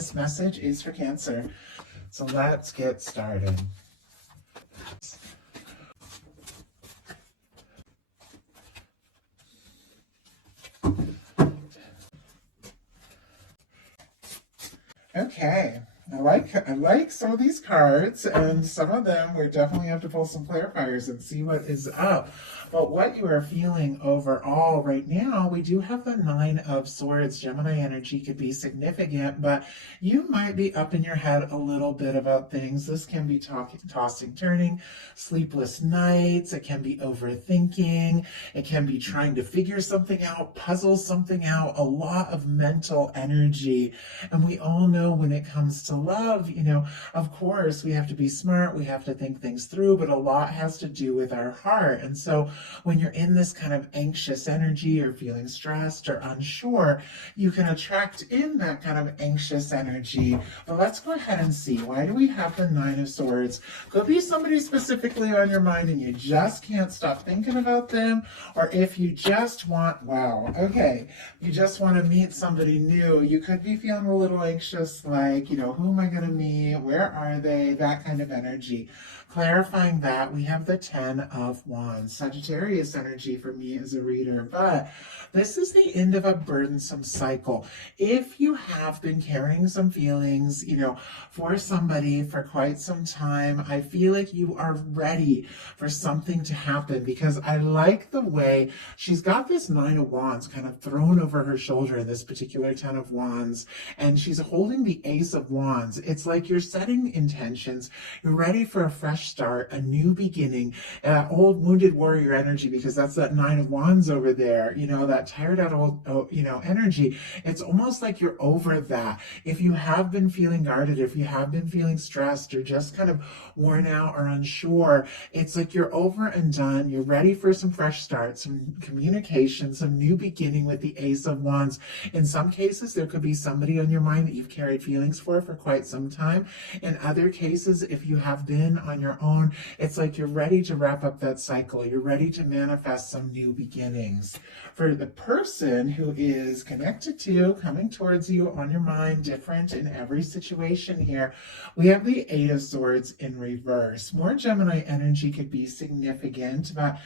this message is for Cancer. So let's get started. Okay, I like some of these cards, and some of them we definitely have to pull some clarifiers and see what is up. But what you are feeling overall right now, we do have the Nine of Swords. Gemini energy could be significant, but you might be up in your head a little bit about things. This can be tossing, turning, sleepless nights. It can be overthinking. It can be trying to figure something out, puzzle something out, a lot of mental energy. And we all know when it comes to love, of course, we have to be smart. We have to think things through, but a lot has to do with our heart. And so when you're in this kind of anxious energy or feeling stressed or unsure, you can attract in that kind of anxious energy. But let's go ahead and see. Why do we have the Nine of Swords? Could be somebody specifically on your mind and you just can't stop thinking about them. Or if you just want, you just want to meet somebody new, you could be feeling a little anxious, like, who am I going to meet? Where are they? That kind of energy. Clarifying that, we have the Ten of Wands. Sagittarius energy for me as a reader, but this is the end of a burdensome cycle. If you have been carrying some feelings, for somebody for quite some time, I feel like you are ready for something to happen, because I like the way she's got this Nine of Wands kind of thrown over her shoulder, this particular Ten of Wands, and she's holding the Ace of Wands. It's like you're setting intentions. You're ready for a fresh start, a new beginning, old wounded warrior energy, because that's that Nine of Wands over there, that tired out old, energy. It's almost like you're over that. If you have been feeling guarded, if you have been feeling stressed or just kind of worn out or unsure, it's like you're over and done. You're ready for some fresh start, some communication, some new beginning with the Ace of Wands. In some cases, there could be somebody on your mind that you've carried feelings for quite some time. In other cases, if you have been on your own, it's like you're ready to wrap up that cycle. You're ready to manifest some new beginnings. For the person who is connected to, coming towards you, on your mind, different in every situation here, we have the Eight of Swords in reverse. More Gemini energy could be significant, but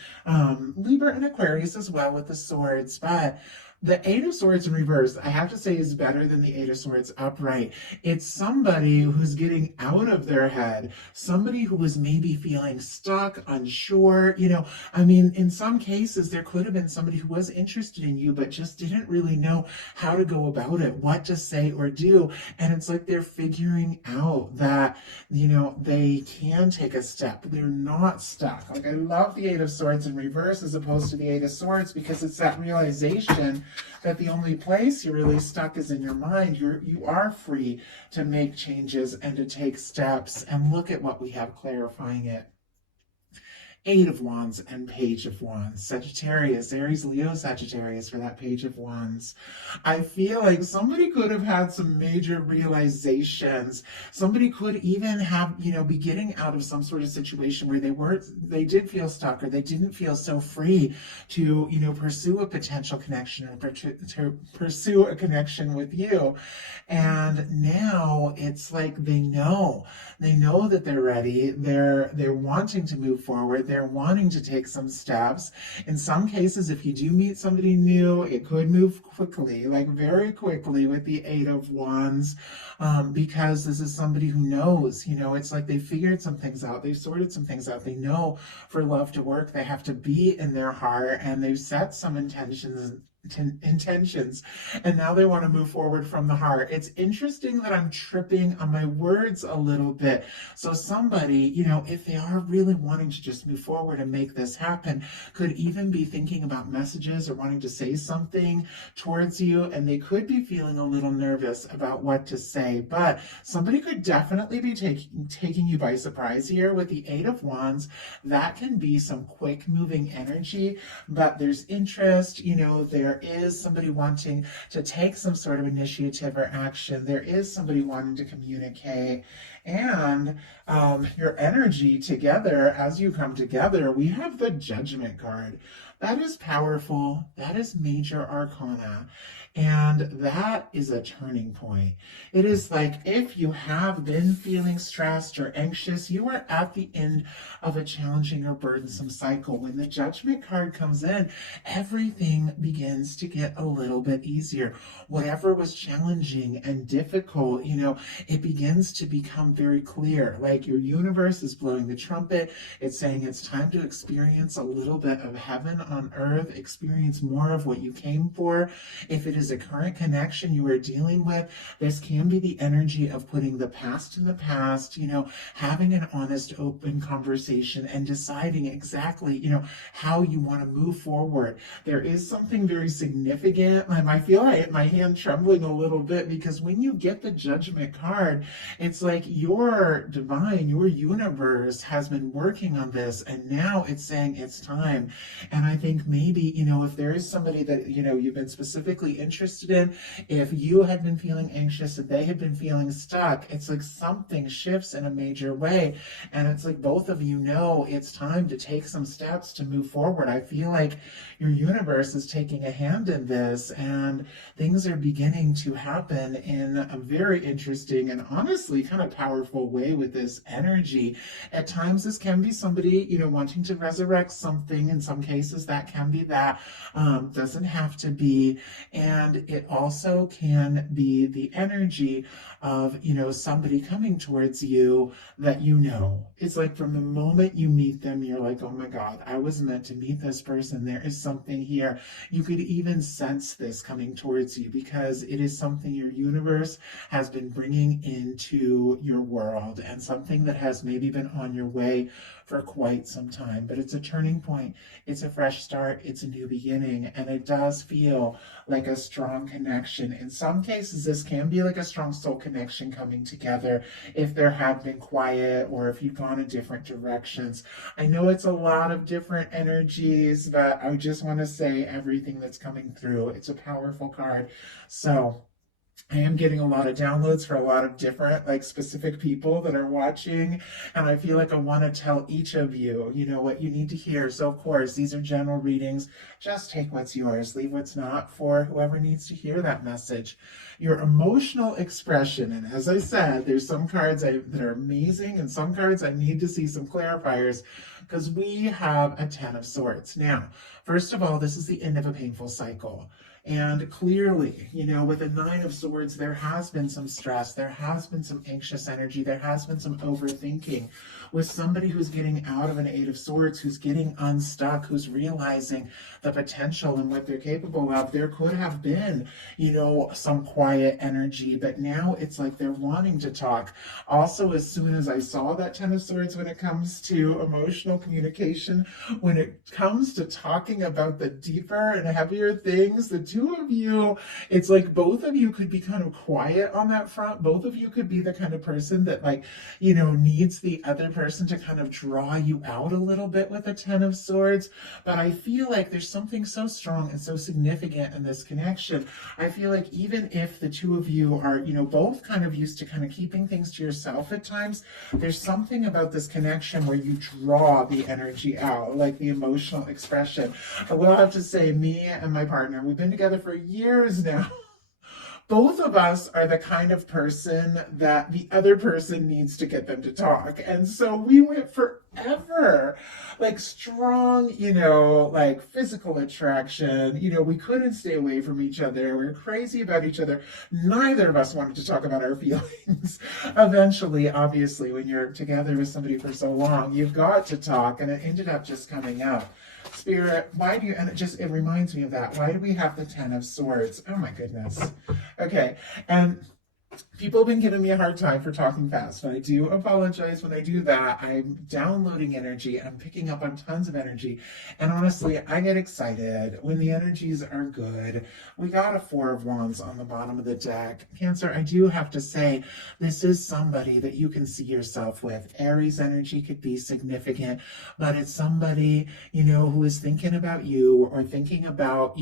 Libra and Aquarius as well with the swords. But the Eight of Swords in reverse, I have to say, is better than the Eight of Swords upright. It's somebody who's getting out of their head, somebody who was maybe feeling stuck, unsure. In some cases, there could have been somebody who was interested in you, but just didn't really know how to go about it, what to say or do. And it's like they're figuring out that, they can take a step. They're not stuck. Like, I love the Eight of Swords in reverse as opposed to the Eight of Swords, because it's that realization that the only place you're really stuck is in your mind. You are free to make changes and to take steps. And look at what we have clarifying it. Eight of Wands and Page of Wands. Sagittarius, Aries, Leo, Sagittarius for that Page of Wands. I feel like somebody could have had some major realizations. Somebody could even have, be getting out of some sort of situation where they did feel stuck, or they didn't feel so free to, pursue a potential connection, or to pursue a connection with you. And now it's like they know that they're ready. They're wanting to move forward. They're wanting to take some steps. In some cases, if you do meet somebody new, it could move quickly, like very quickly, with the Eight of Wands, because this is somebody who knows, it's like they figured some things out. They've sorted some things out. They know for love to work, they have to be in their heart, and they've set some intentions, and now they want to move forward from the heart. It's interesting that I'm tripping on my words a little bit. So somebody, if they are really wanting to just move forward and make this happen, could even be thinking about messages or wanting to say something towards you, and they could be feeling a little nervous about what to say. But somebody could definitely be taking you by surprise here with the Eight of Wands. That can be some quick moving energy, but there's interest, there is somebody wanting to take some sort of initiative or action. There is somebody wanting to communicate. And your energy together, as you come together, we have the Judgment card. That is powerful. That is major arcana. And that is a turning point. It is like if you have been feeling stressed or anxious, you are at the end of a challenging or burdensome cycle. When the Judgment card comes in, everything begins to get a little bit easier. Whatever was challenging and difficult, it begins to become very clear. Like your universe is blowing the trumpet. It's saying it's time to experience a little bit of heaven on earth, experience more of what you came for. If it is a current connection you are dealing with, this can be the energy of putting the past in the past, having an honest, open conversation and deciding exactly, how you want to move forward. There is something very significant. I feel my hand trembling a little bit because when you get the Judgment card, it's like your divine, your universe has been working on this and now it's saying it's time. And I think maybe, if there is somebody that, you've been specifically interested in, if you had been feeling anxious and they had been feeling stuck, it's like something shifts in a major way. And it's like both of you know it's time to take some steps to move forward. I feel like your universe is taking a hand in this and things are beginning to happen in a very interesting and honestly kind of powerful way with this energy. At times, this can be somebody, wanting to resurrect something. In some cases, that can be that. Doesn't have to be. And it also can be the energy of, somebody coming towards you that It's like from the moment you meet them, you're like, oh my God, I was meant to meet this person. There is something here. You could even sense this coming towards you because it is something your universe has been bringing into your world and something that has maybe been on your way for quite some time. But it's a turning point. It's a fresh start. It's a new beginning. And it does feel like a strong connection. In some cases, this can be like a strong soul connection coming together if there have been quiet or if you've gone in different directions. I know it's a lot of different energies, but I just want to say everything that's coming through. It's a powerful card. So I am getting a lot of downloads for a lot of different, like specific people that are watching. And I feel like I want to tell each of you, what you need to hear. So, of course, these are general readings. Just take what's yours, leave what's not for whoever needs to hear that message. Your emotional expression. And as I said, there's some cards that are amazing and some cards I need to see some clarifiers because we have a 10 of Swords. Now, first of all, this is the end of a painful cycle. And clearly, with a 9 of Swords, there has been some stress, there has been some anxious energy, there has been some overthinking. With somebody who's getting out of an 8 of Swords, who's getting unstuck, who's realizing the potential and what they're capable of, there could have been, some quiet energy, but now it's like they're wanting to talk. Also, as soon as I saw that 10 of Swords, when it comes to emotional communication, when it comes to talking about the deeper and heavier things, the two of you, it's like both of you could be kind of quiet on that front. Both of you could be the kind of person that needs the other person to kind of draw you out a little bit with a 10 of Swords. But I feel like there's something so strong and so significant in this connection. I feel like even if the two of you are, both kind of used to kind of keeping things to yourself at times, there's something about this connection where you draw the energy out, like the emotional expression. I will have to say, me and my partner, we've been together for years now. Both of us are the kind of person that the other person needs to get them to talk. And so we went forever, like strong, like physical attraction. We couldn't stay away from each other. We were crazy about each other. Neither of us wanted to talk about our feelings. Eventually, obviously, when you're together with somebody for so long, you've got to talk. And it ended up just coming up. Spirit, why do you, and it reminds me of that. Why do we have the 10 of Swords? Oh my goodness. Okay. And people have been giving me a hard time for talking fast. And I do apologize when I do that. I'm downloading energy. I'm picking up on tons of energy. And honestly, I get excited when the energies are good. We got a 4 of Wands on the bottom of the deck. Cancer, I do have to say, this is somebody that you can see yourself with. Aries energy could be significant, but it's somebody, who is thinking about you or thinking about,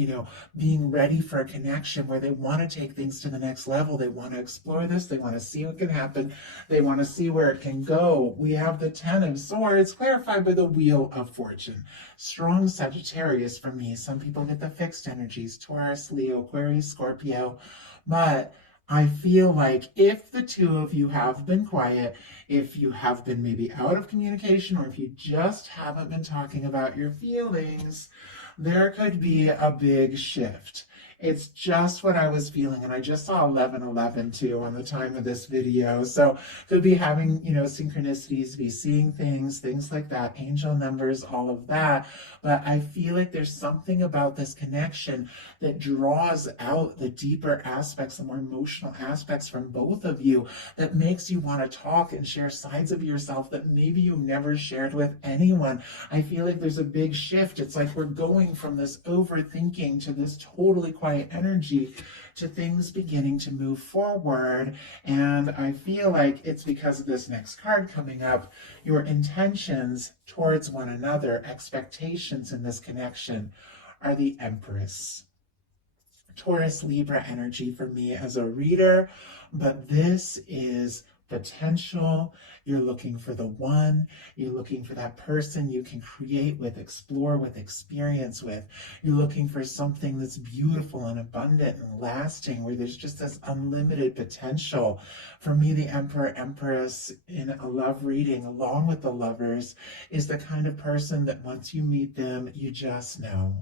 being ready for a connection where they want to take things to the next level. They want to explore this. They want to see what can happen. They want to see where it can go. We have the Ten of Swords clarified by the Wheel of Fortune. Strong Sagittarius for me. Some people get the fixed energies, Taurus, Leo, Aquarius, Scorpio. But I feel like if the two of you have been quiet, if you have been maybe out of communication, or if you just haven't been talking about your feelings, there could be a big shift. It's just what I was feeling, and I just saw 1111 too on the time of this video. So could be having, synchronicities, be seeing things like that, angel numbers, all of that. But I feel like there's something about this connection that draws out the deeper aspects, the more emotional aspects from both of you, that makes you want to talk and share sides of yourself that maybe you never shared with anyone. I feel like there's a big shift. It's like we're going from this overthinking to this totally quiet energy to things beginning to move forward. And I feel like it's because of this next card coming up, your intentions towards one another, expectations in this connection, are the Empress. Taurus Libra energy for me as a reader, but this is potential. You're looking for the one. You're looking for that person you can create with, explore with, experience with. You're looking for something that's beautiful and abundant and lasting, where there's just this unlimited potential. For me, the Emperor Empress in a love reading, along with the Lovers, is the kind of person that once you meet them, you just know.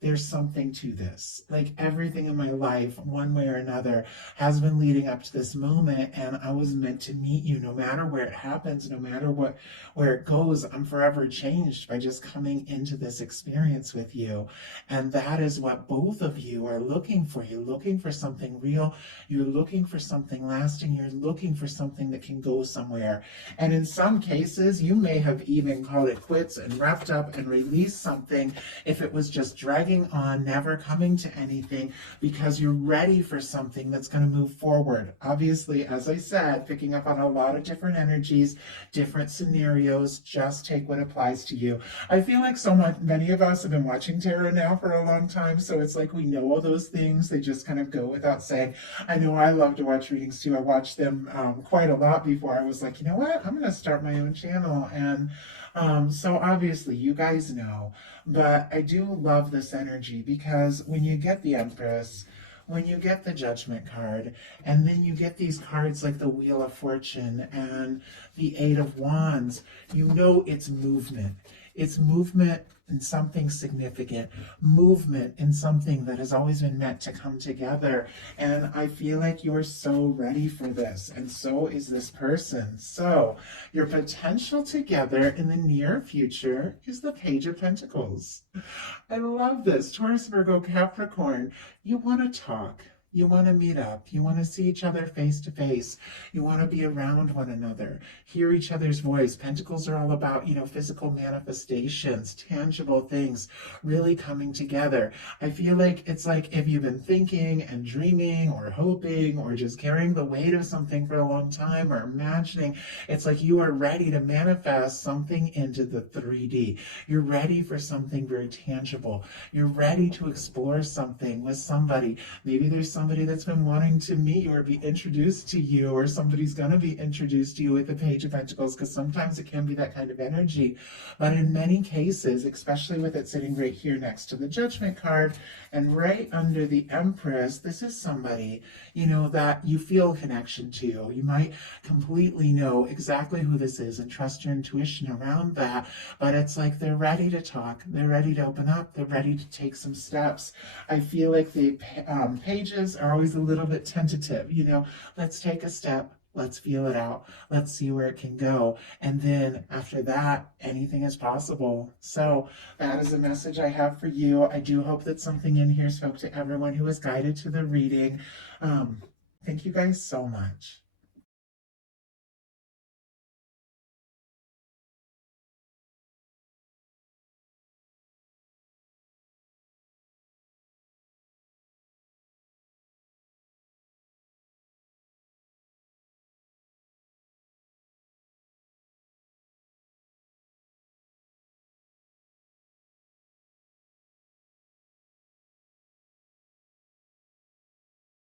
There's something to this. Like everything in my life, one way or another, has been leading up to this moment, and I was meant to meet you. No matter where it happens, no matter where it goes, I'm forever changed by just coming into this experience with you. And that is what both of you are looking for. You're looking for something real. You're looking for something lasting. You're looking for something that can go somewhere. And in some cases, you may have even called it quits and wrapped up and released something if it was just dragging on, never coming to anything, because you're ready for something that's going to move forward. Obviously, as I said, picking up on a lot of different energies, different scenarios. Just take what applies to you. I feel like many of us have been watching tarot now for a long time, so it's like we know all those things. They just kind of go without saying. I know I love to watch readings too. I watched them quite a lot before I was like, you know what, I'm going to start my own channel. And so obviously you guys know, but I do love this energy, because when you get the Empress, when you get the Judgment card, and then you get these cards like the Wheel of Fortune and the Eight of Wands, you know it's movement. It's movement in something significant, movement in something that has always been meant to come together. And I feel like you're so ready for this, and so is this person. So your potential together in the near future is the Page of Pentacles. I love this. Taurus, Virgo, Capricorn, you want to talk. You want to meet up. You want to see each other face to face. You want to be around one another, hear each other's voice. Pentacles are all about, physical manifestations, tangible things really coming together. I feel like it's like if you've been thinking and dreaming or hoping or just carrying the weight of something for a long time, or imagining, it's like you are ready to manifest something into the 3D. You're ready for something very tangible. You're ready to explore something with somebody. Maybe there's somebody that's been wanting to meet you or be introduced to you, or somebody's going to be introduced to you with the Page of Pentacles, because sometimes it can be that kind of energy. But in many cases, especially with it sitting right here next to the Judgment card and right under the Empress, this is somebody, that you feel connection to. You might completely know exactly who this is and trust your intuition around that. But it's like they're ready to talk. They're ready to open up. They're ready to take some steps. I feel like the pages are always a little bit tentative. Let's take a step. Let's feel it out. Let's see where it can go. And then after that, anything is possible. So that is a message I have for you. I do hope that something in here spoke to everyone who was guided to the reading. Thank you guys so much.